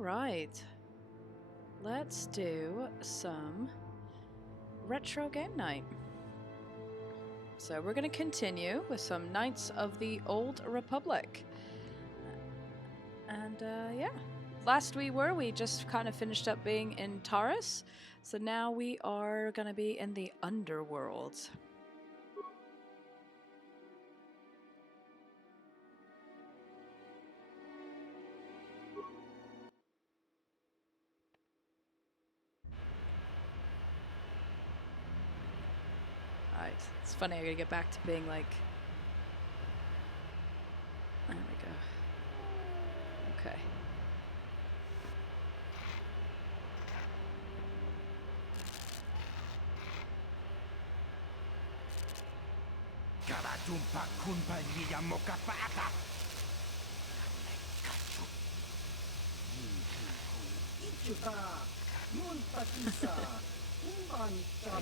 right. Let's do some retro game night. So we're going to continue with some Knights of the Old Republic. And yeah, last we just kind of finished up being in Taris. So now we are going to be in the underworld. Alright, it's funny, I gotta get back to being like... There we go. Okay.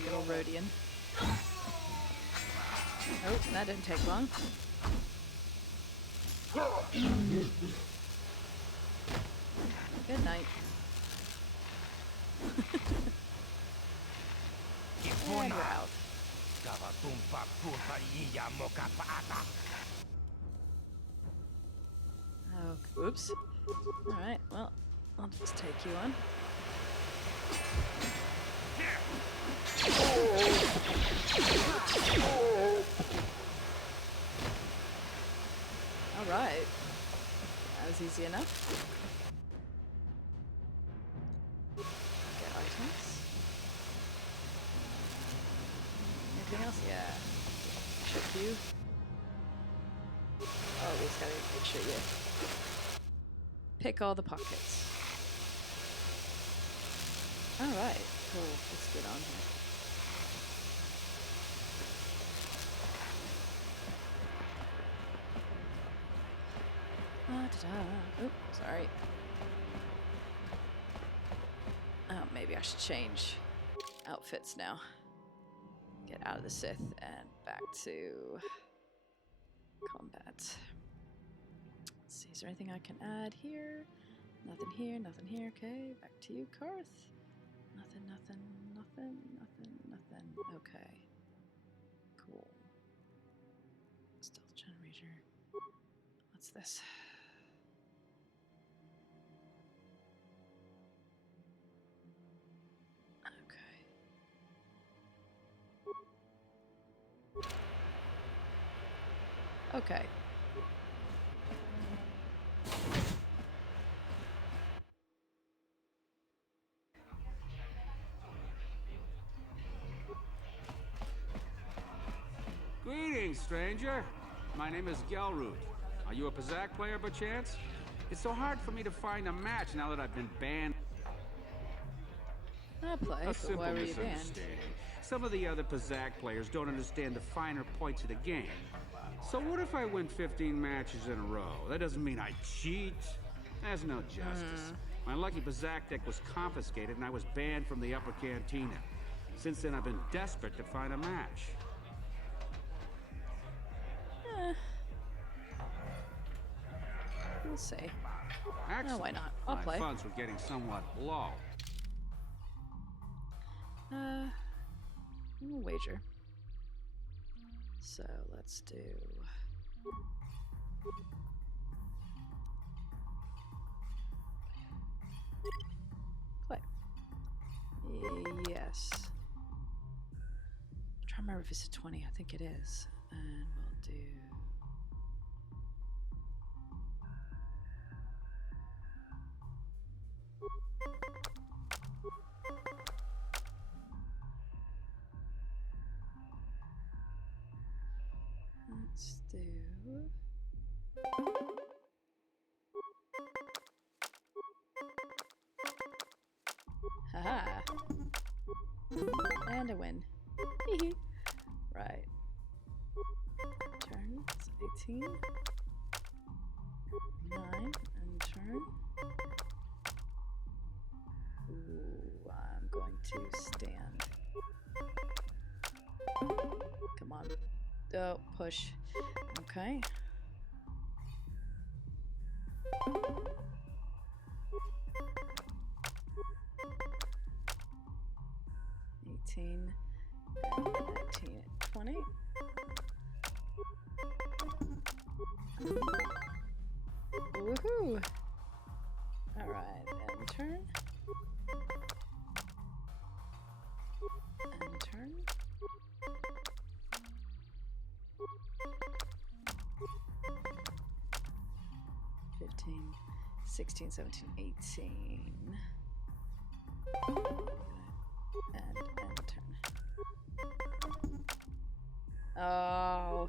Little Rhodian. Oh, that didn't take long. Good night. And we're out. Oh, oops. Alright, well, I'll just take you on. Alright. That was easy enough. Get items. Anything else? Yeah. Trick you. Oh, we just gotta make sure you pick all the pockets. Alright, cool. Let's get on here. Oh, sorry. Oh, maybe I should change outfits now. Get out of the Sith and back to combat. Let's see, is there anything I can add here? Nothing here, nothing here. Okay, back to you, Karth. Nothing, nothing, nothing, nothing, nothing. Okay. Cool. Stealth generator. What's this? Okay. Greetings, stranger. My name is Gelroot. Are you a Pazak player by chance? It's so hard for me to find a match now that I've been banned. I play, but why were you banned? Some of the other Pazak players don't understand the finer points of the game. So what if I win 15 matches in a row? That doesn't mean I cheat. There's no justice. My lucky Pazak deck was confiscated and I was banned from the upper cantina. Since then I've been desperate to find a match. We'll see. Excellent. Oh, why not? I'll play. My funds were getting somewhat low. We'll wager. So let's do... play. Yes. I'm trying to remember if it's a 20. I think it is. And we'll do... Let's do... Haha! And a win. Right. Turn. It's 18. 9. And turn. Ooh, I'm going to stand. Come on. Oh, push. Okay. 18, 19, 20. Woohoo! Alright, end turn. End turn. $15, $16, $17, $18. And end turn. Oh.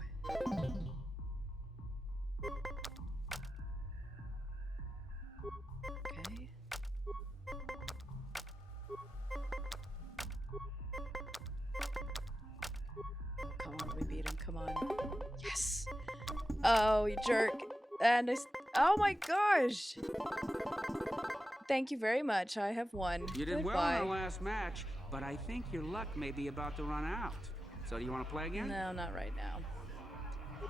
Okay. Come on, we beat him. Come on. Yes. Oh, you jerk. And oh my gosh. Thank you very much. I have won. You did well Goodbye. in our last match, but I think your luck may be about to run out. So do you want to play again? No, not right now.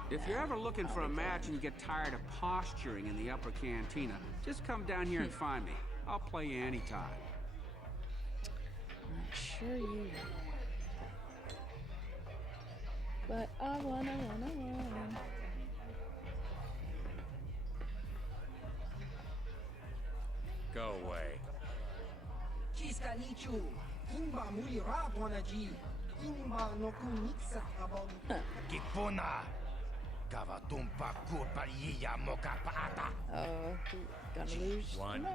If you're ever looking for a match and you get tired of posturing in the upper cantina, just come down here and find me. I'll play you anytime. I'm sure you will. But I wanna. Go away. Kipuna. Kavatumpa kupaliya moka paata. Oh, gonna lose? One. No.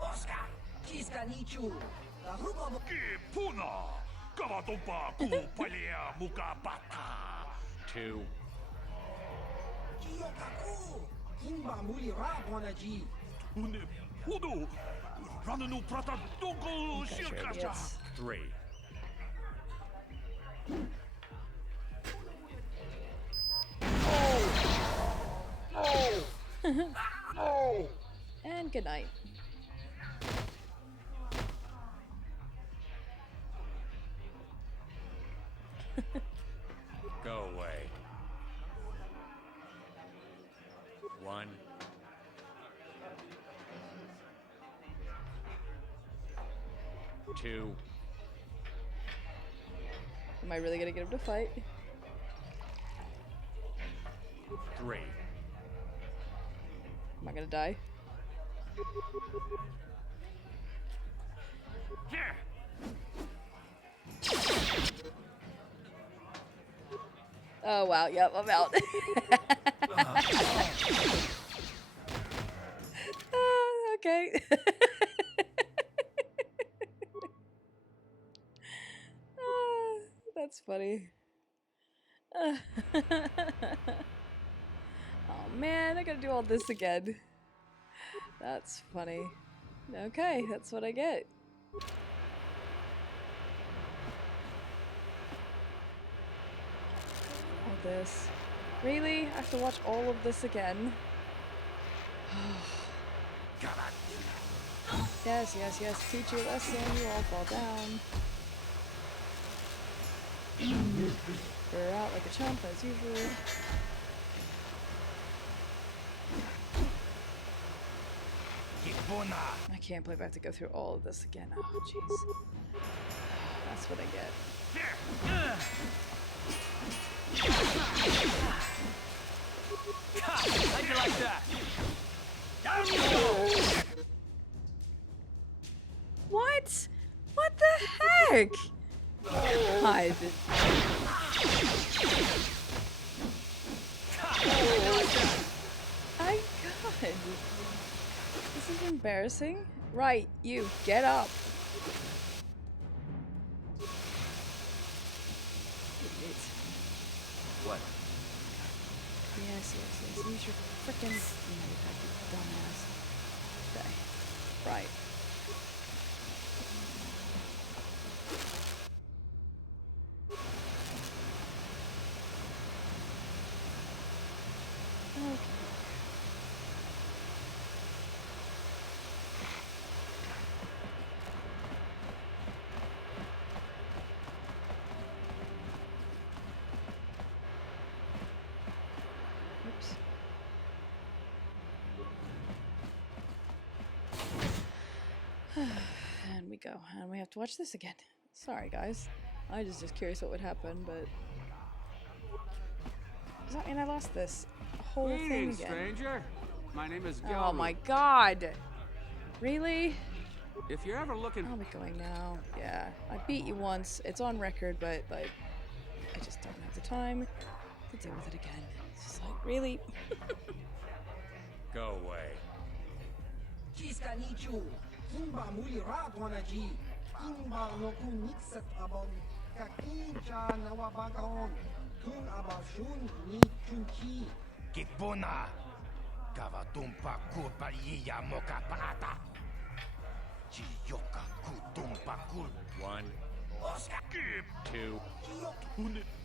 Oscar. Kiskanichu. Kipuna. Kavatumpa kupaliya moka paata. 2. Kiyokaku. Kimba muli raponaji. Hudu. Rananu prata dongo You guys are shirkasha. idiots. 3. And good night. Go away. 1. 2. Am I really gonna get him to fight? 3. Am I gonna die? Here. Oh wow, yep, I'm out. Okay. That's funny. Oh man, I gotta do all this again. That's funny. Okay, that's what I get. All this. Really? I have to watch all of this again? Yes, yes, yes. Teach you a lesson. You all fall down. You're out like a chump as usual. Kipuna. I can't believe I have to go through all of this again. Oh, jeez. That's what I get. How'd you like that? What? What the heck? God. My God. This is embarrassing. Right, you, get up. Idiot. What? Yes, yes, yes. Use your frickin' you dumbass. Okay. Right. Okay. Oops. And we go. And we have to watch this again. Sorry, guys. I was just curious what would happen, but... Does that mean I lost this whole thing Greetings, again? stranger. My name is Gilroy. Oh my god! Really? If you're ever looking... I'll be going now. Yeah. I beat you once. It's on record, but, like, I just don't have the time to deal with it again. It's just like, really? Go away. Chiska nichu. Kimba muli raponaji. Kimba no kunitsat abon. Kakincha nawabagaon. Kun abashun ni chunchi. Kipona. Kavatumpa kupaliya moka paata. Chiyoka kutumpa kul. 1, Oscar. 2,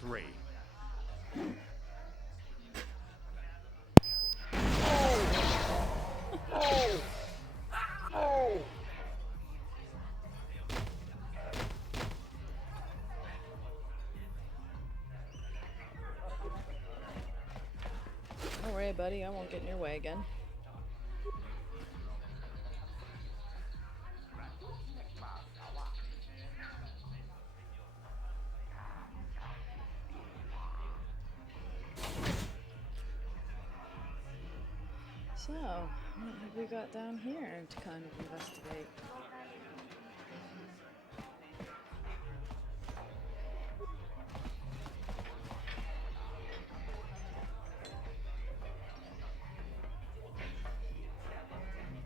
3. Don't worry, buddy. I won't get in your way again. So, what have we got down here to kind of investigate?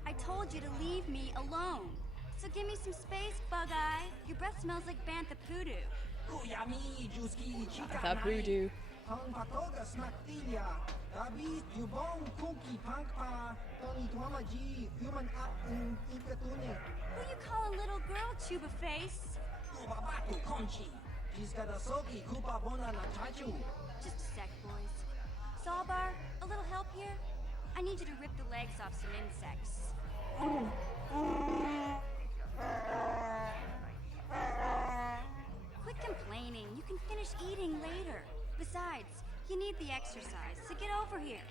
I told you to leave me alone. So give me some space, Bug-Eye. Your breath smells like Bantha Poodoo. Kuyami juski chika. That voodoo. Hang patoga snaktilia. Dabi yubong kuki pankpa. Tony tuamaji. Human up in ikatune. Who you call a little girl, Chuba Face? Kubabatu konchi. Chiska da soki kupa bona na chachu. Just a sec, boys. Sawbar, a little help here? I need you to rip the legs off some insects. Quit complaining. You can finish eating later. Besides, you need the exercise, so get over here.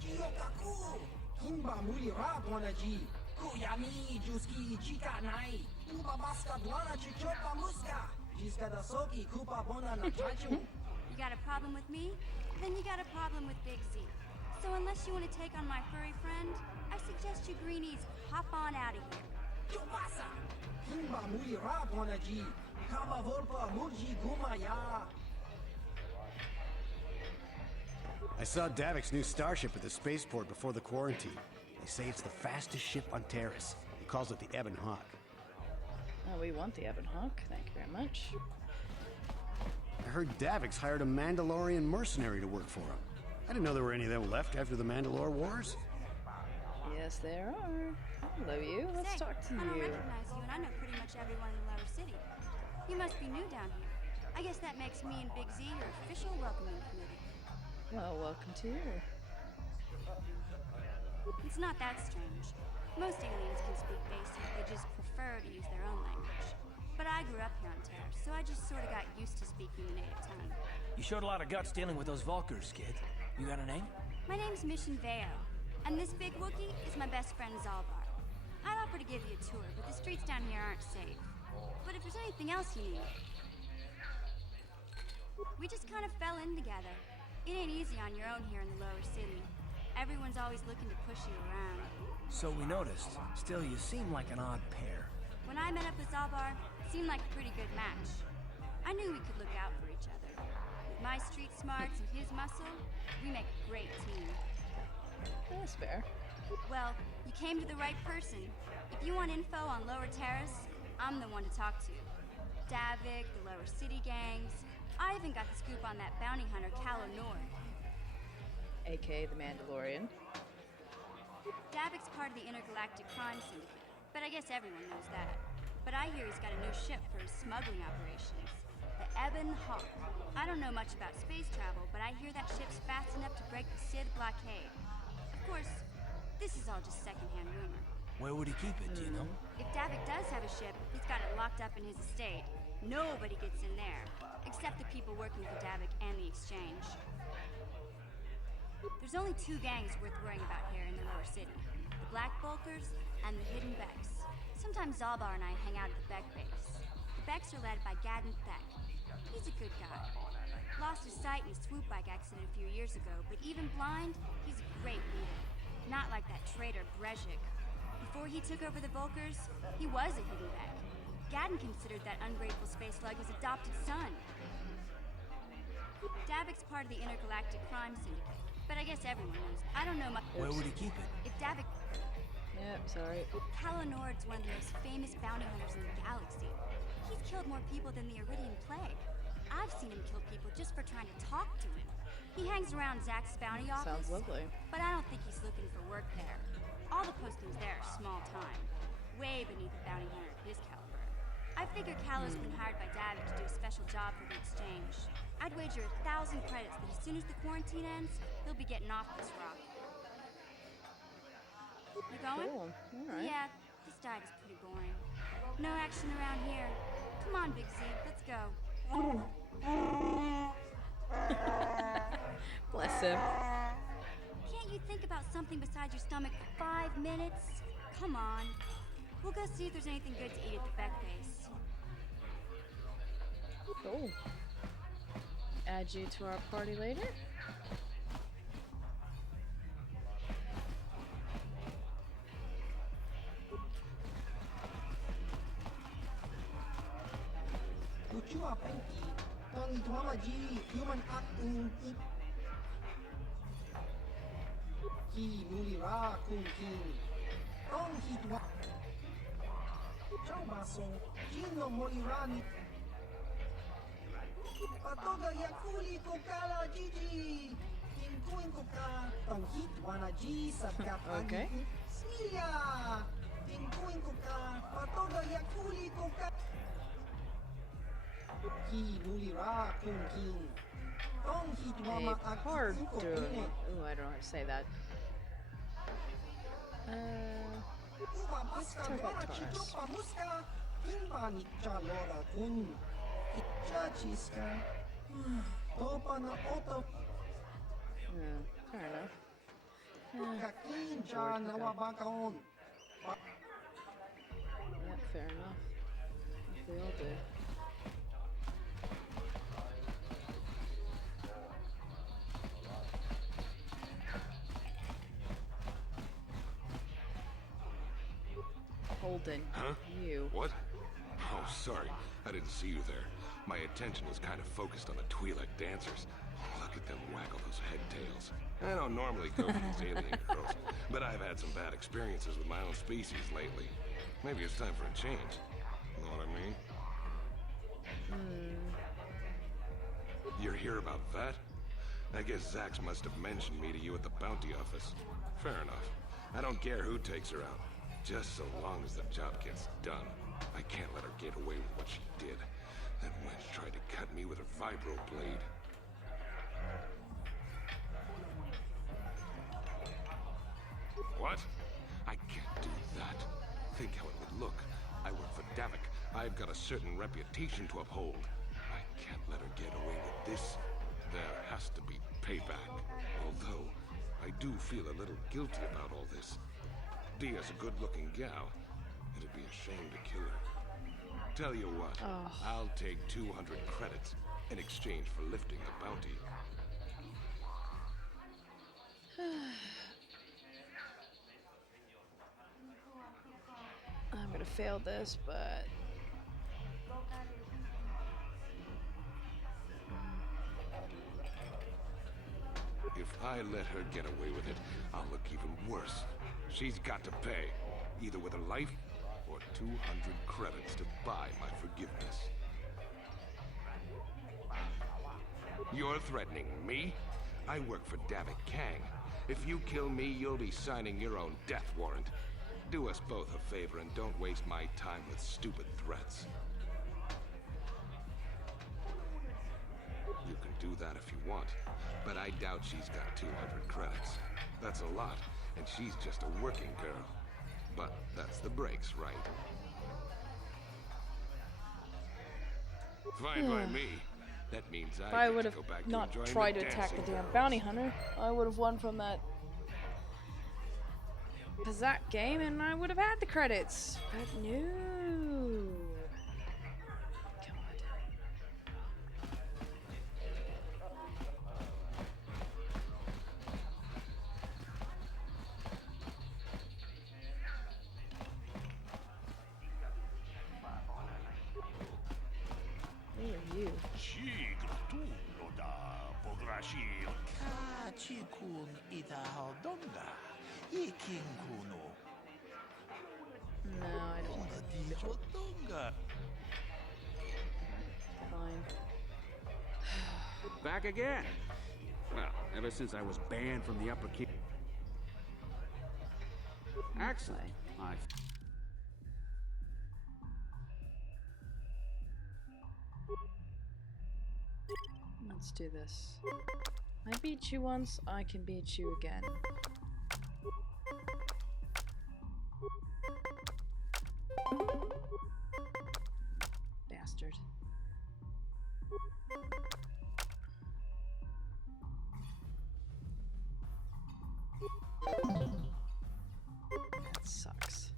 Kiyokaku. Kimba muli raponaji. Kuyami juski chika nai. Kubabaska dwana chichopa muska. Chiska da soki kupa bona na chachu. You got a problem with me? Then you got a problem with Big Z. So unless you want to take on my furry friend, I suggest you greenies hop on out of here. Chupasa. Kimba muli raponaji. Kaba volpa murji gumaya. I saw Davik's new starship at the spaceport before the quarantine. They say it's the fastest ship on Taris. He calls it the Ebon Hawk. Oh, we want the Ebon Hawk. Thank you very much. I heard Davik's hired a Mandalorian mercenary to work for him. I didn't know there were any of them left after the Mandalore Wars. Yes, there are. Hello, you. Let's Say, talk to I don't you. recognize you, and I know pretty much everyone in the lower city. You must be new down here. I guess that makes me and Big Z your official welcoming committee. Well, welcome to you. It's not that strange. Most aliens can speak basic, they just prefer to use their own language. But I grew up here on Taris, so I just sort of got used to speaking the native tongue. You showed a lot of guts dealing with those Vulkars, kid. You got a name? My name's Mission Veo, and this big Wookiee is my best friend Zalbar. I'd offer to give you a tour, but the streets down here aren't safe. But if there's anything else you need... We just kind of fell in together. It ain't easy on your own here in the lower city. Everyone's always looking to push you around. So we noticed. Still, you seem like an odd pair. When I met up with Zalbar, it seemed like a pretty good match. I knew we could look out for each other. With my street smarts and his muscle, we make a great team. That's fair. Well, you came to the right person. If you want info on Lower Terrace, I'm the one to talk to. Davik, the Lower City gangs. I even got the scoop on that bounty hunter, Calo Nord. A.K.A. the Mandalorian. Davik's part of the Intergalactic Crime Syndicate, but I guess everyone knows that. But I hear he's got a new ship for his smuggling operations. The Ebon Hawk. I don't know much about space travel, but I hear that ship's fast enough to break the Sid blockade. Of course, this is all just secondhand rumor. Where would he keep it, do you know? If Davik does have a ship, he's got it locked up in his estate. Nobody gets in there, except the people working for Davik and the Exchange. There's only two gangs worth worrying about here in the lower city. The Black Bulkers and the Hidden Becks. Sometimes Zalbar and I hang out at the Beck base. The Becks are led by Gadden Thek. He's a good guy. Lost his sight in a swoop bike accident a few years ago, but even blind, he's a great leader. Not like that traitor Brezhik. Before he took over the Volkers, he was a hidden Beck. Gadden considered that ungrateful space slug his adopted son. Davik's part of the intergalactic crime syndicate, but I guess everyone knows. I don't know much. Where would he keep it? If Davik... Yep, sorry. Kalanord's one of the most famous bounty hunters in the galaxy. He's killed more people than the Iridian Plague. I've seen him kill people just for trying to talk to him. He hangs around Zach's bounty office. Sounds lovely. But I don't think he's looking for work there. All the postings there are small time. Way beneath a bounty hunter of his caliber. I figure Kalo's been hired by Davik to do a special job for the exchange. I'd wager 1,000 credits that as soon as the quarantine ends, he'll be getting off this rock. You going? Cool. Alright. Yeah, this dive is pretty boring. No action around here. Come on, Big Z, let's go. Bless him. Can't you think about something besides your stomach for 5 minutes? Come on. We'll go see if there's anything good to eat at the Beck base. Cool. Add you to our party later. Kuchua Penki, Tong Tuamaji, Human Acting Ki Mulira Kung King, Tong Hitwa Chau Baso, Gino Molirani, Patoga Yakuli Kokala Gigi, Tinkuin Koka, Tong Hitwana G, Sabkat Okay. Smilia, Tinkuin Koka, Patoga Yakuli Koka. A card doing. Ooh, I don't know how to say that. Let's talk about Taris. Yeah, fair enough. Yep, fair enough. Like we all do. Holden. Huh? You. What? Oh, sorry. I didn't see you there. My attention was kind of focused on the Twi'lek dancers. Look at them waggle those head tails. I don't normally go for these alien girls, but I've had some bad experiences with my own species lately. Maybe it's time for a change. Know what I mean? You're here about that? I guess Zax must have mentioned me to you at the bounty office. Fair enough. I don't care who takes her out. Just so long as the job gets done. I can't let her get away with what she did. That wench tried to cut me with her vibro blade. What? I can't do that. Think how it would look. I work for Davik. I've got a certain reputation to uphold. I can't let her get away with this. There has to be payback. Although, I do feel a little guilty about all this. Dia's a good-looking gal. It'd be a shame to kill her. Tell you what, I'll take 200 credits in exchange for lifting the bounty. I'm gonna fail this, but If I let her get away with it, I'll look even worse. She's got to pay, either with her life or 200 credits to buy my forgiveness. You're threatening me? I work for Davik Kang. If you kill me, you'll be signing your own death warrant. Do us both a favor and don't waste my time with stupid threats. You can do that if you want, but I doubt she's got 200 credits. That's a lot, and she's just a working girl. But that's the breaks, right? Fine by me. That means if I would get have to go back not to enjoying tried the to attack the dancing damn girls. bounty hunter, I would have won from that Pazak game and I would have had the credits. But no. God. Who are you? No, I don't want to. Fine. Back again. Well, ever since I was banned from the upper key. Excellent. Let's do this. I beat you once, I can beat you again. Bastard. That sucks.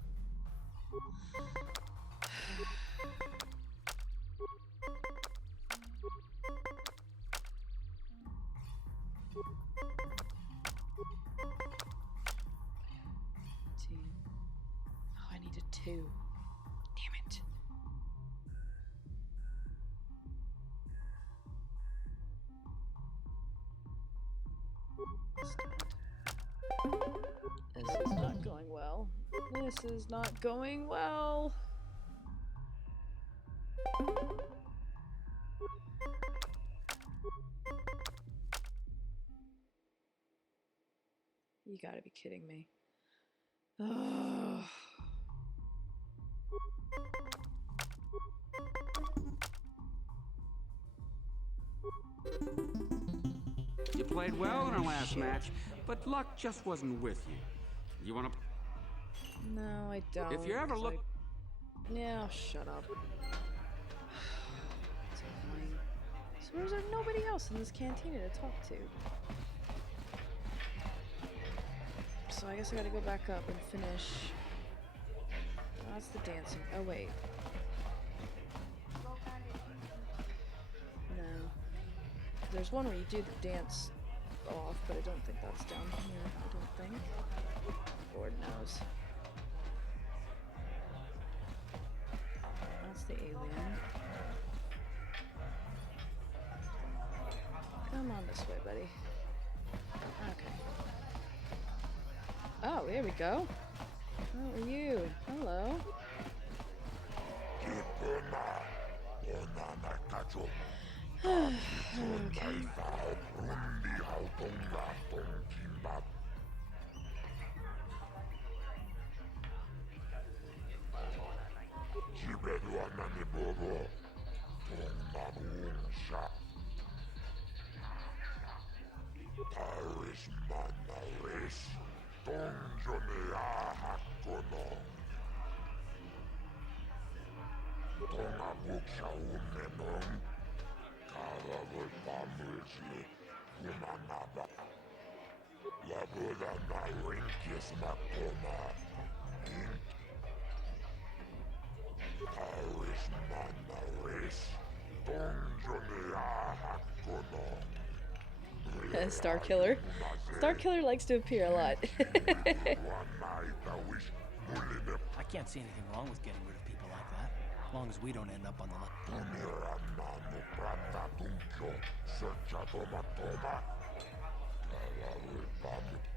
Oh, I needed 2. Damn it. This is not going well. This is not going well. You gotta be kidding me. Oh. You played well in our last match, but luck just wasn't with you. You wanna... No, I don't. If you ever look... Yeah, shut up. It's annoying. So there's like nobody else in this cantina to talk to. So I guess I gotta go back up and finish. Oh, that's the dancing. Oh, wait. No. There's one where you do the dance off, but I don't think that's down here. I don't think. Lord knows. That's the alien. Come on this way, buddy. Okay. Oh, here we go. How are you? Hello. Okay. Taris manaris, donjonea hakkono. Tonga buksa unnenon, kaavavoi pamrisli, humanaba. Labuda na rinkis makona, Taris manaris, donjonea hakkono. Star Killer. Star Killer likes to appear a lot. I can't see anything wrong with getting rid of people like that, as long as we don't end up on the left.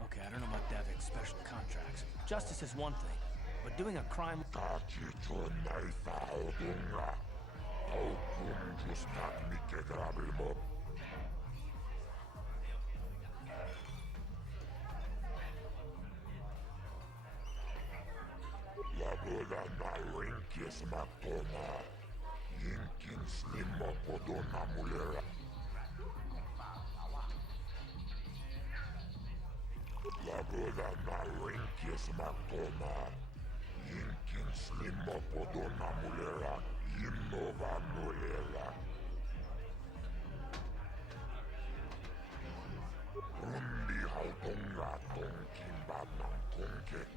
Okay, I don't know about Davik's special contracts. Justice is one thing, but doing a crime... Labuda na rinkis makona, yinkin slimo podona mulera. Labuda na rinkis makona, yinkin slimo podona mulera, yinova mulera. Rundi hautonga tonkin badnam tonkek.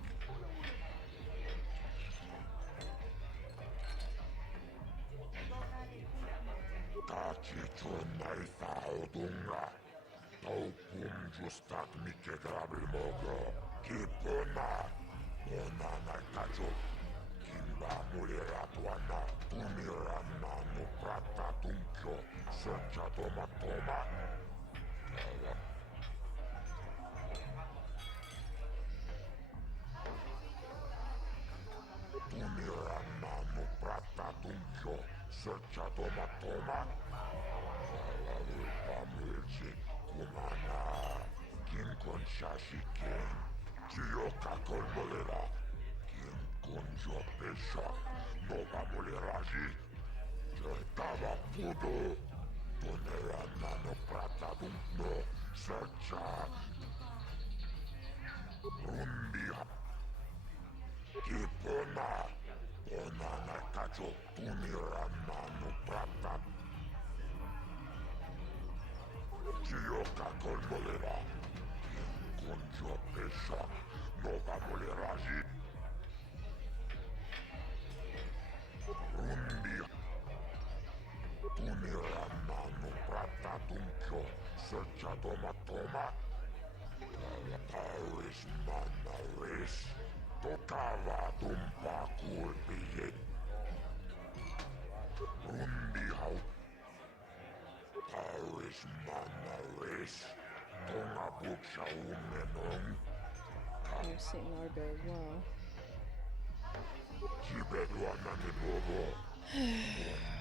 Aithautunga. Taukum justak mike grabilmogo. Kipona. Mona naikajo. Kimba mulera tuana. Tumirana no prata tunkyo. Searcha toma toma. Tumirana no prata tunkyo. Searcha toma toma. Pamilji kumana. Kinkon shashiken. Chiyoka kolmolera. Kinkon pesha. Nova moleraji. Tava pudo. Tumirana no prata tunkyo. Searcha. Rumbia. Kipona. Ona nakacho. Tumirana no prata. Chiyoka kolmolera. Conjo pesha. Nova moleraji. Rumbia. Tumirana no prata tunkyo. Searcha toma toma. Taris manaris. Tocava tumpa kulpiye. Rumbia. Taris manaris. Tonga buksha umenong. There's St. Largo as well. Kibedwana ni bobo.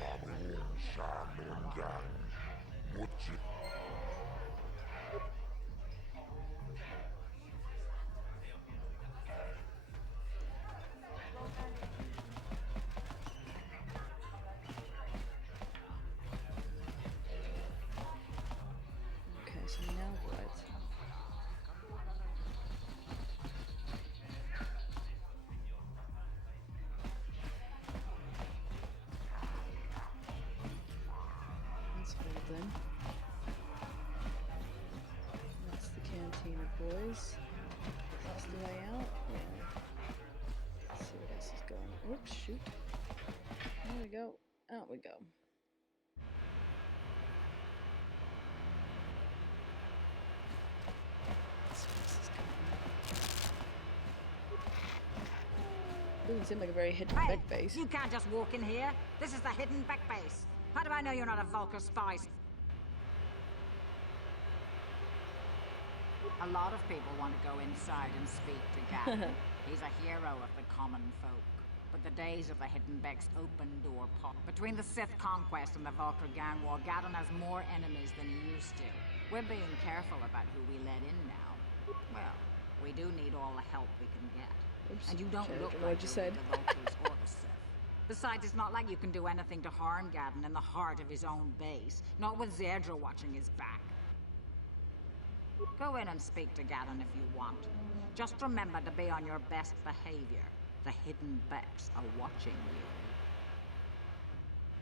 Mamun shanungang. Muchi. Okay, so now what? That's golden. That's the cantina, boys. Is this the way out? Yeah. Let's see what else is going on. Oops, shoot. There we go. Out we go. Let's see what else is going on. Doesn't seem like a very hidden Hey, back base. you can't just walk in here. This is the hidden back base. How do I know you're not a Vulcar spy? A lot of people want to go inside and speak to Gavin. He's a hero of the common folk. But the days of the hidden Beck's open door pop. Between the Sith conquest and the Vulcar gang war, Gadon has more enemies than he used to. We're being careful about who we let in now. Well, we do need all the help we can get. Oops, And you don't sorry, I look don't know like what you you're said. with the Vulcans or the Sith. Besides, it's not like you can do anything to harm Gadon in the heart of his own base. Not with Zerdra watching his back. Go in and speak to Gadon if you want. Just remember to be on your best behavior. The hidden Becks are watching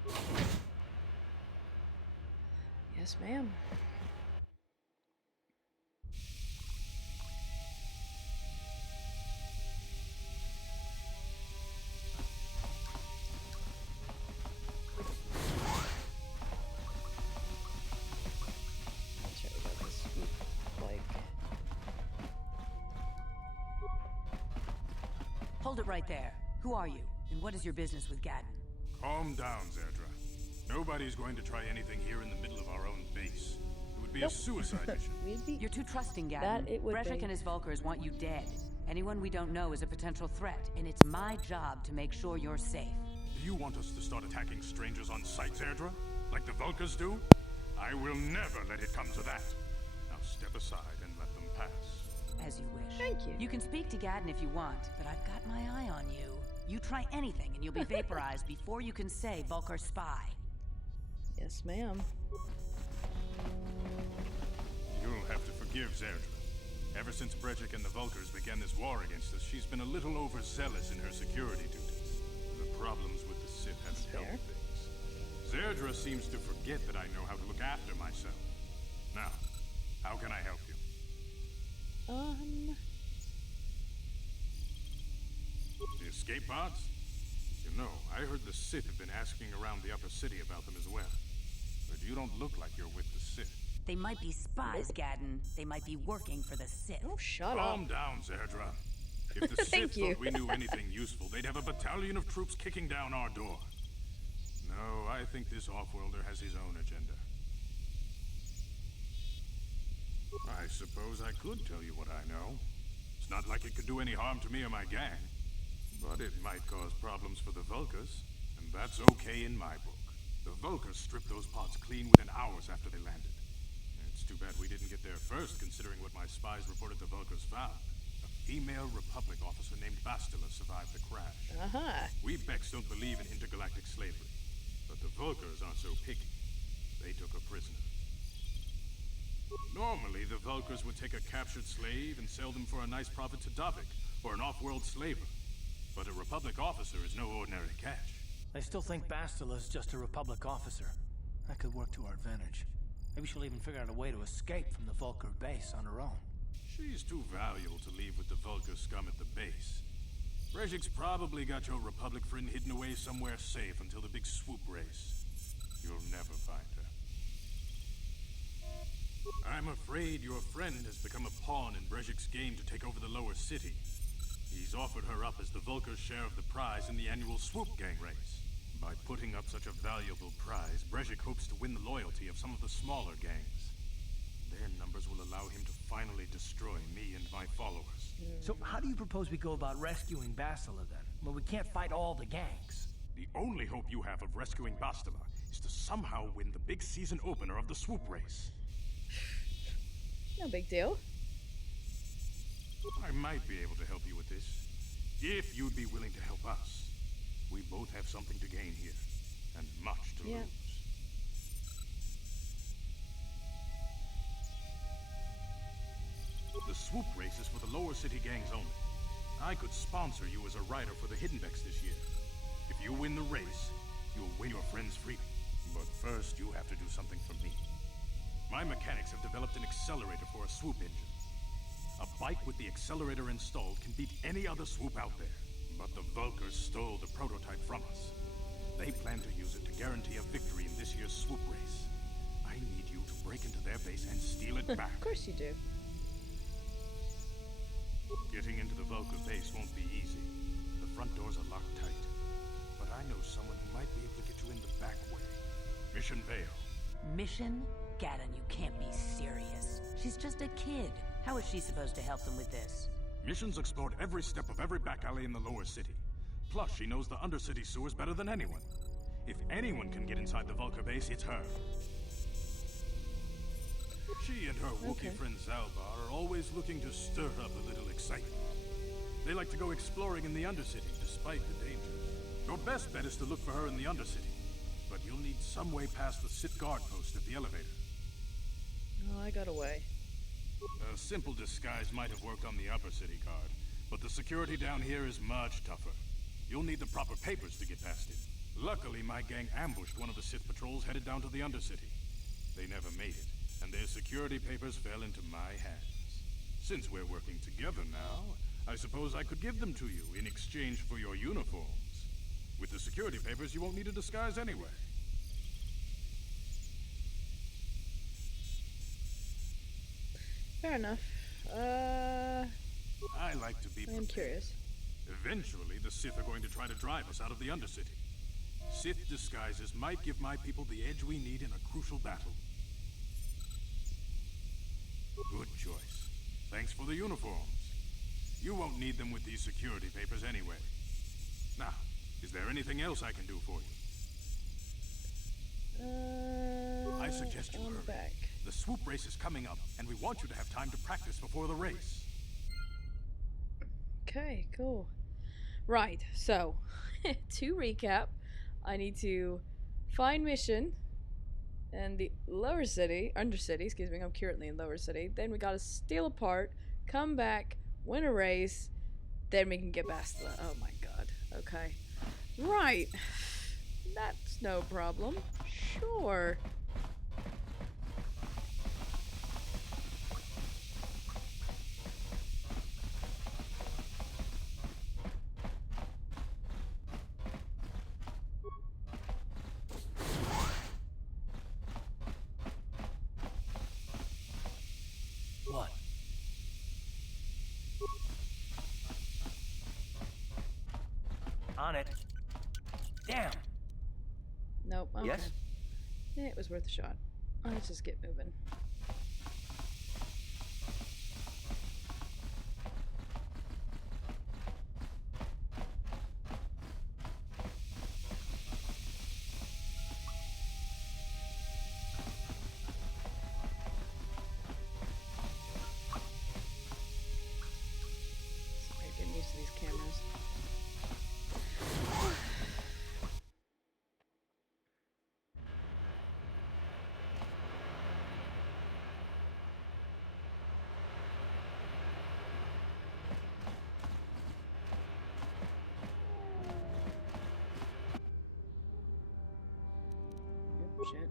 you. Yes, ma'am. That's right, we got this swoop, like... Hold it right there. Who are you? And what is your business with Gadon? Calm down, Zerdra. Nobody's going to try anything here in the middle of our own base. It would be a suicide mission. We'd be... You're too trusting, Gadon. That it would Breshik be. and his Vulkars want you dead. Anyone we don't know is a potential threat, and it's my job to make sure you're safe. Do you want us to start attacking strangers on sight, Zerdra? Like the Vulkars do? I will never let it come to that. Now step aside and let them pass. As you wish. Thank you. You can speak to Gadon if you want, but I've got my eye on you. You try anything and you'll be vaporized before you can say Vulcar spy. Yes, ma'am. You'll have to forgive Zerdra. Ever since Brejik and the Vulkars began this war against us, she's been a little overzealous in her security duties. The problems with the Sith haven't Fair. helped things. Zerdra seems to forget that I know how to look after myself. Now, how can I help you? The escape pods? You know, I heard the Sith have been asking around the upper city about them as well. but you don't look like you're with the Sith. They might be spies, Gadden. They might be working for the Sith. Oh, shut up. Calm down, Zerdra. If the Thank Sith you. thought we knew anything useful, they'd have a battalion of troops kicking down our door. No, I think this off-worlder has his own agenda. I suppose I could tell you what I know. It's not like it could do any harm to me or my gang. But it might cause problems for the Vulkars, and that's okay in my book. The Vulkars stripped those pods clean within hours after they landed. It's too bad we didn't get there first, considering what my spies reported the Vulkars found. A female Republic officer named Bastila survived the crash. We Becks don't believe in intergalactic slavery, but the Vulkars aren't so picky. They took her prisoner. Normally, the Vulkars would take a captured slave and sell them for a nice profit to Davik, or an off-world slaver. But a Republic officer is no ordinary catch. I still think Bastila's just a Republic officer. That could work to our advantage. Maybe she'll even figure out a way to escape from the Vulkar base on her own. She's too valuable to leave with the Vulkar scum at the base. Brejik's probably got your Republic friend hidden away somewhere safe until the big swoop race. You'll never find her. I'm afraid your friend has become a pawn in Brejik's game to take over the lower city. He's offered her up as the Vulkar's share of the prize in the annual swoop gang race. By putting up such a valuable prize, Brejik hopes to win the loyalty of some of the smaller gangs. Their numbers will allow him to finally destroy me and my followers. So how do you propose we go about rescuing Bastila then? Well, we can't fight all the gangs. The only hope you have of rescuing Bastila is to somehow win the big season opener of the swoop race. No big deal. I might be able to help you with this, if you'd be willing to help us. We both have something to gain here, and much to lose. The swoop race is for the lower city gangs only. I could sponsor you as a rider for the Hidden Becks this year. If you win the race, you'll win your friend's freedom. But first, you have to do something for me. My mechanics have developed an accelerator for a swoop engine. A bike with the accelerator installed can beat any other swoop out there. But the Vulkars stole the prototype from us. They plan to use it to guarantee a victory in this year's swoop race. I need you to break into their base and steal it back. Of course you do. Getting into the Vulkar base won't be easy. The front doors are locked tight. But I know someone who might be able to get you in the back way. Mission Vale. Mission? Gadden, you can't be serious. She's just a kid. How is she supposed to help them with this? Mission's explored every step of every back alley in the lower city. Plus, she knows the undercity sewers better than anyone. If anyone can get inside the Vulkar base, it's her. She and her Wookiee friend Zalbar are always looking to stir up a little excitement. They like to go exploring in the undercity, despite the dangers. Your best bet is to look for her in the undercity. But you'll need some way past the Sith guard post at the elevator. Oh, I got away. A simple disguise might have worked on the upper city guard, but the security down here is much tougher. You'll need the proper papers to get past it. Luckily, my gang ambushed one of the Sith patrols headed down to the undercity. They never made it, and their security papers fell into my hands. Since we're working together now, I suppose I could give them to you in exchange for your uniforms. With the security papers, you won't need a disguise anyway. Fair enough. I like to be I'm curious. Eventually, the Sith are going to try to drive us out of the Undercity. Sith disguises might give my people the edge we need in a crucial battle. Good choice. Thanks for the uniforms. You won't need them with these security papers anyway. Now, is there anything else I can do for you? I suggest you hurry. Back. The swoop race is coming up, and we want you to have time to practice before the race. Okay, cool. Right, so, to recap, I need to find Mission in the lower city, undercity, excuse me, I'm currently in lower city. Then we gotta steal a part, come back, win a race, then we can get past the, oh my god, okay. Right, that's no problem, sure. On it. Damn. Nope. Okay. Yes? It was worth a shot. Let's just get moving. Sorry, getting used to these cameras. Shit.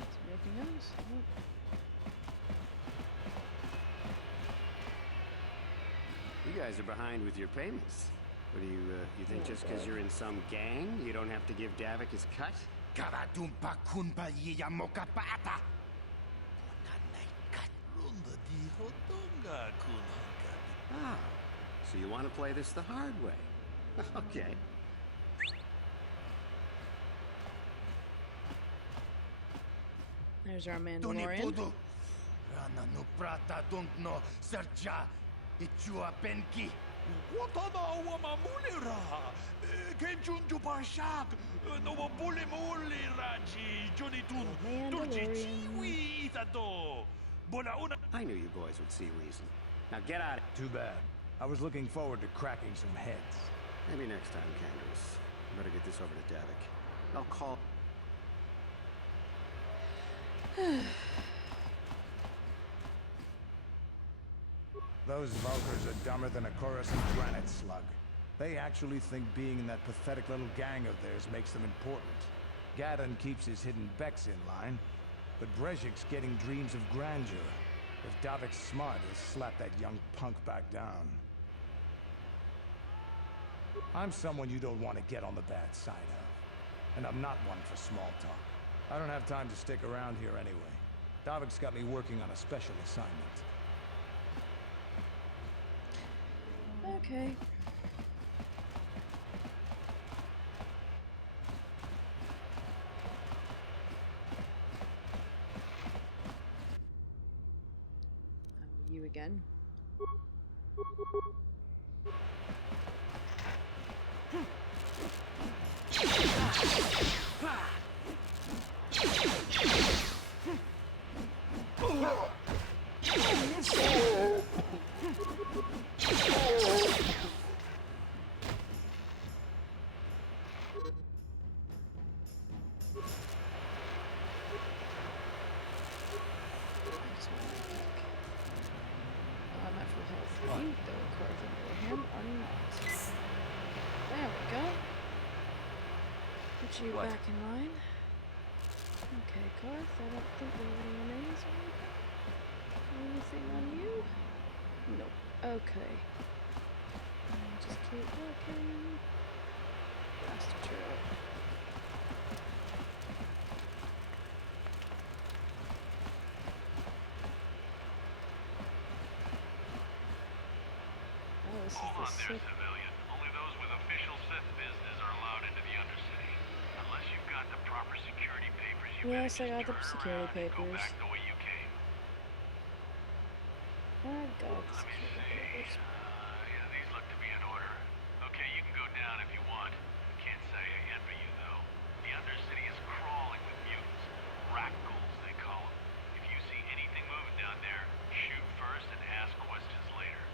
Is there anything else? Nope. You guys are behind with your payments. What do you think just because you're in some gang, you don't have to give Davik his cut? Karadumpa kunpa yiyamoka paata. Ah, so you want to play this the hard way. Okay. There's our Mandalorian. Rana no prata don't no sercha. Ichua penki. Watana wamamulira. Kenjunju parshak. No bulimuli raji. Jonitun. Turji chiwi itado. I knew you boys would see reason. Now get out. Too bad. I was looking forward to cracking some heads. Maybe next time, Candace. Better get this over to Davik. I'll call. Those Vulkars are dumber than a Coruscant granite slug. They actually think being in that pathetic little gang of theirs makes them important. Gadon keeps his hidden Becks in line, but Brezhik's getting dreams of grandeur. If Davik's smart, he'll slap that young punk back down. I'm someone you don't want to get on the bad side of. And I'm not one for small talk. I don't have time to stick around here anyway. Davik's got me working on a special assignment. Okay. You again. You What? back in line. Okay, Karth, I don't think there are any enemies or anything on you. Nope. Okay. Just keep walking. Faster trail. Oh, this is the sick. Civilian. Only those with official Sith business are allowed into the Undercity. Unless you've got the proper security papers, you Yes, I got better the just security turn around and go papers. back the way you came. I got the Let me security see. papers. Yeah, these look to be in order. Okay, you can go down if you want. Can't say I envy you, though. The Undercity is crawling with mutants. Rackhools, they call them. If you see anything moving down there, shoot first and ask questions later.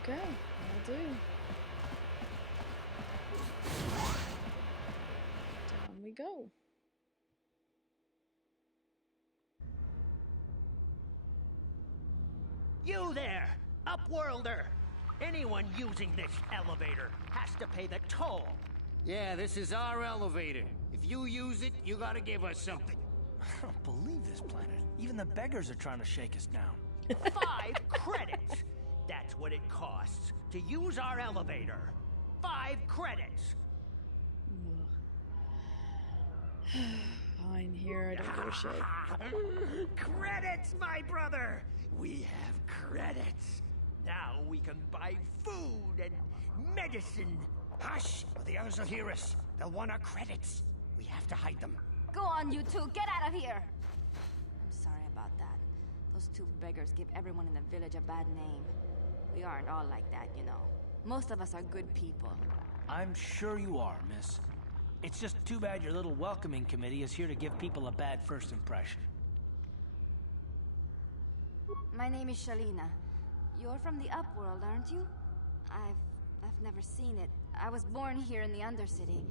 Okay, I'll do. Down we go. You there, Upworlder! Anyone using this elevator has to pay the toll. Yeah, this is our elevator. If you use it, you gotta give us something. I don't believe this planet. Even the beggars are trying to shake us down. 5 credits! That's what it costs to use our elevator. 5 credits! Fine, here, I don't give a shit. Credits, my brother! We have credits. Now we can buy food and medicine. Hush, or the others will hear us. They'll want our credits. We have to hide them. Go on, you two. Get out of here. I'm sorry about that. Those 2 beggars give everyone in the village a bad name. We aren't all like that, you know. Most of us are good people. I'm sure you are, miss. It's just too bad your little welcoming committee is here to give people a bad first impression. My name is Shalina. You're from the Upworld, aren't you? I've never seen it. I was born here in the Undercity.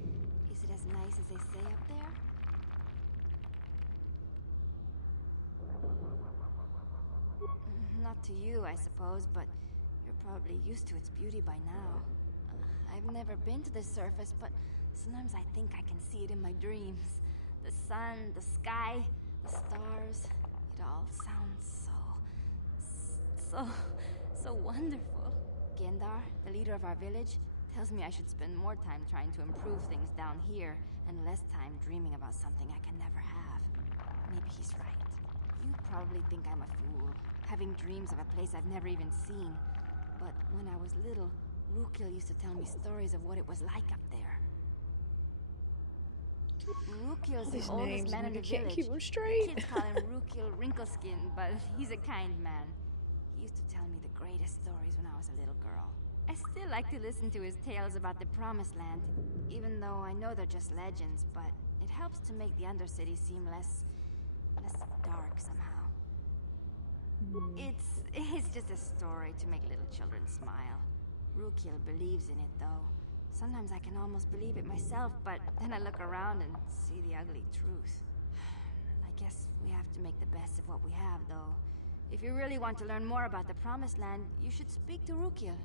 Is it as nice as they say up there? Not to you, I suppose, but you're probably used to its beauty by now. I've never been to the surface, but sometimes I think I can see it in my dreams. The sun, the sky, the stars. It all sounds so wonderful. Gendar, the leader of our village, tells me I should spend more time trying to improve things down here and less time dreaming about something I can never have. Maybe he's right. You probably think I'm a fool, having dreams of a place I've never even seen. But when I was little, Rukil used to tell me stories of what it was like up there. Rukil's the oldest man in the village. Keep him straight. The kids call him Rukil Wrinkleskin, but he's a kind man. He used to tell me the greatest stories when I was a little girl. I still like to listen to his tales about the Promised Land, even though I know they're just legends, but it helps to make the Undercity seem less dark somehow. It's just a story to make little children smile. Rukil believes in it, though. Sometimes I can almost believe it myself, but then I look around and see the ugly truth. I guess we have to make the best of what we have, though. If you really want to learn more about the Promised Land, you should speak to Rukil.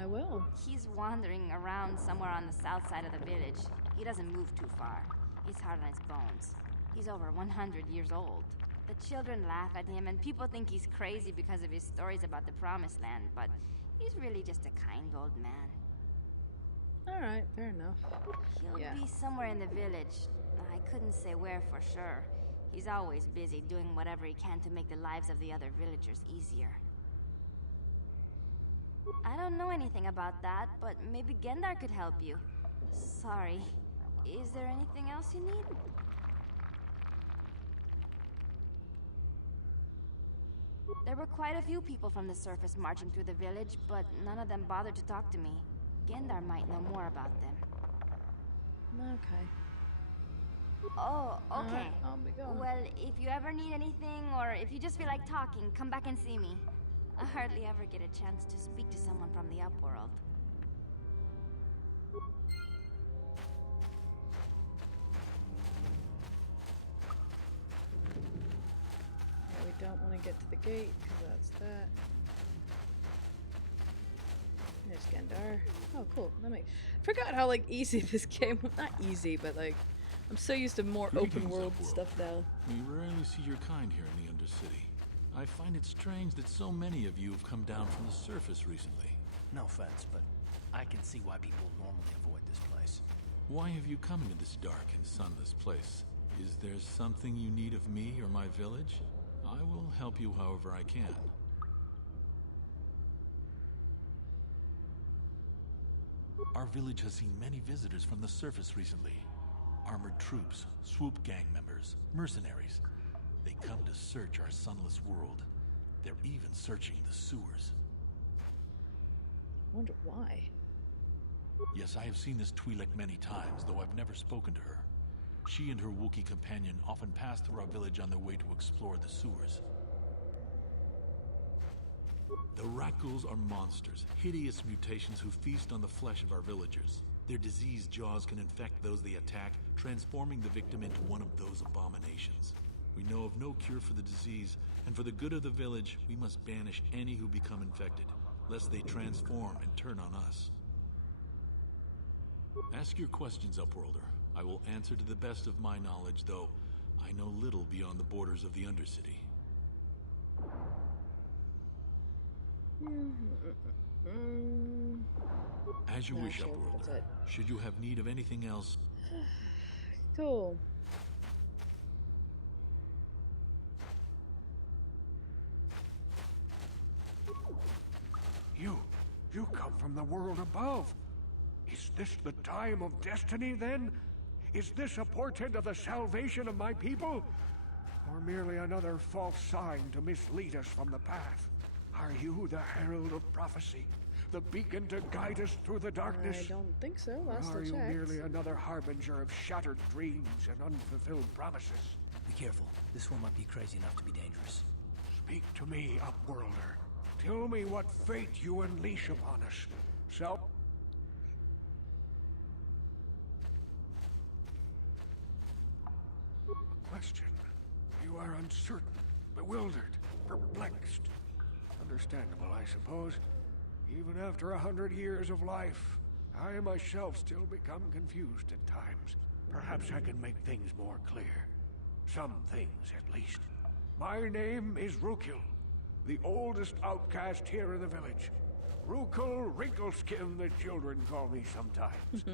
I will. He's wandering around somewhere on the south side of the village. He doesn't move too far. He's hard on his bones. He's over 100 years old. The children laugh at him, and people think he's crazy because of his stories about the Promised Land, but he's really just a kind old man. Alright, fair enough. He'll be somewhere in the village. I couldn't say where for sure. He's always busy doing whatever he can to make the lives of the other villagers easier. I don't know anything about that, but maybe Gendar could help you. Sorry. Is there anything else you need? There were quite a few people from the surface marching through the village, but none of them bothered to talk to me. Gendar might know more about them. Okay. Oh, okay. Right, I'll be going. Well, if you ever need anything, or if you just feel like talking, come back and see me. I hardly ever get a chance to speak to someone from the Upworld. Yeah, we don't want to get to the gate, because that's that. There's Gendar. Oh, cool. I forgot how, like, easy this game was. Not easy, but, like, I'm so used to more open world stuff now. We rarely see your kind here in the Undercity. I find it strange that so many of you have come down from the surface recently. No offense, but I can see why people normally avoid this place. Why have you come into this dark and sunless place? Is there something you need of me or my village? I will help you however I can. Our village has seen many visitors from the surface recently. Armored troops, swoop gang members, mercenaries. They come to search our sunless world. They're even searching the sewers. I wonder why. Yes, I have seen this Twi'lek many times, though I've never spoken to her. She and her Wookiee companion often pass through our village on their way to explore the sewers. The Rakghouls are monsters, hideous mutations who feast on the flesh of our villagers. Their diseased jaws can infect those they attack, transforming the victim into one of those abominations. We know of no cure for the disease, and for the good of the village, we must banish any who become infected, lest they transform and turn on us. Ask your questions, Upworlder. I will answer to the best of my knowledge, though I know little beyond the borders of the Undercity. As you Not wish, sure if that's Upworlder. it. Should you have need of anything else? Cool. You come from the world above. Is this the time of destiny, then? Is this a portent of the salvation of my people? Or merely another false sign to mislead us from the path? Are you the herald of prophecy? The beacon to guide us through the darkness? I don't think so. Last Or are I you checked. merely another harbinger of shattered dreams and unfulfilled promises? Be careful. This one might be crazy enough to be dangerous. Speak to me, Upworlder. Tell me what fate you unleash upon us. So... A question. You are uncertain, bewildered, perplexed. Understandable, I suppose. Even after 100 years of life, I myself still become confused at times. Perhaps I can make things more clear. Some things, at least. My name is Rukil, the oldest outcast here in the village. Rukil Wrinkleskin, the children call me sometimes.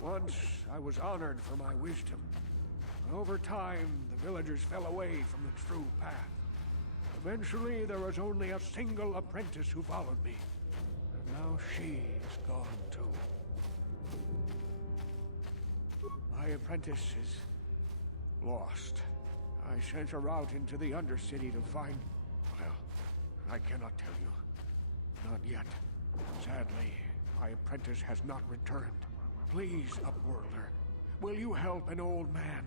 Once, I was honored for my wisdom. Over time, the villagers fell away from the true path. Eventually, there was only a single apprentice who followed me. And now she is gone too. My apprentice is lost. I sent her out into the Undercity to find... Well, I cannot tell you. Not yet. Sadly, my apprentice has not returned. Please, Upworlder, will you help an old man?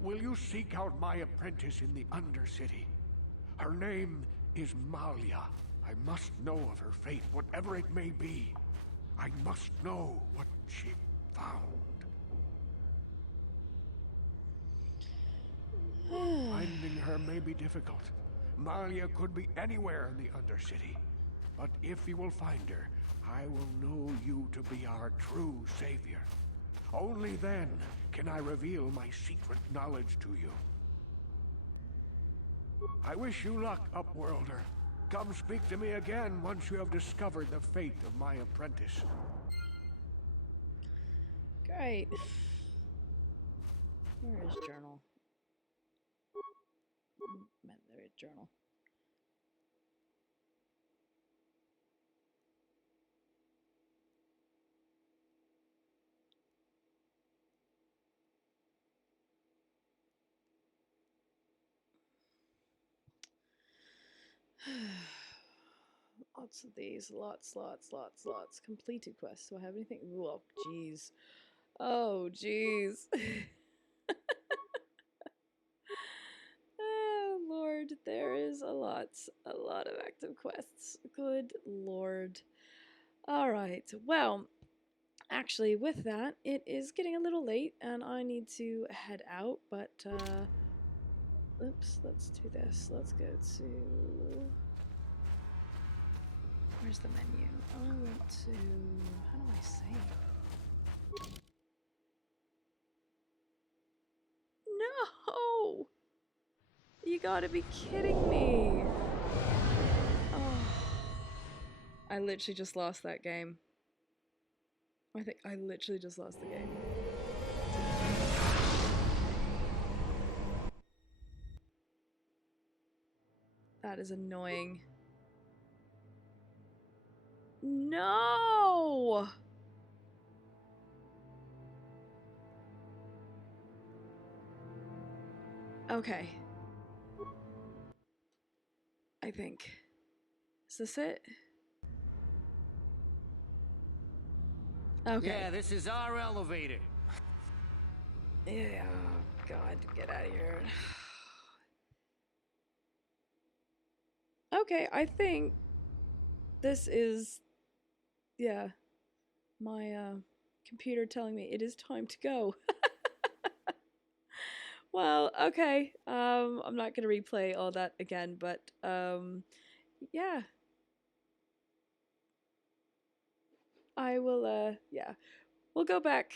Will you seek out my apprentice in the Undercity? Her name is Malia. I must know of her fate, whatever it may be. I must know what she found. Finding her may be difficult. Malia could be anywhere in the Undercity. But if you will find her, I will know you to be our true savior. Only then can I reveal my secret knowledge to you. I wish you luck, Upworlder. Come speak to me again once you have discovered the fate of my apprentice. Great. Where is journal? Man, there is journal. Lots of these. Lots. Completed quests. Do I have anything? Ooh, oh, jeez. Oh, jeez. Oh, Lord. There is a lot of active quests. Good Lord. Alright, well, actually, with that, it is getting a little late, and I need to head out, but, oops, let's do this. Let's go to... Where's the menu? I went to... How do I save? No! You gotta be kidding me! Oh. I literally just lost that game. I think I literally just lost the game. That is annoying. No! Okay. I think. Is this it? Okay. Yeah, this is our elevator. Yeah, oh God, get out of here. Okay, I think this is, yeah, my computer telling me it is time to go. Well, okay, I'm not gonna replay all that again, but yeah. I will, yeah. We'll go back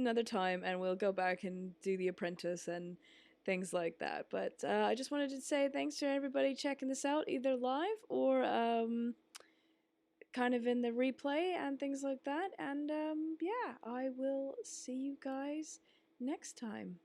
another time, and we'll go back and do The Apprentice and things like that. But I just wanted to say thanks to everybody checking this out, either live or kind of in the replay and things like that. And yeah, I will see you guys next time.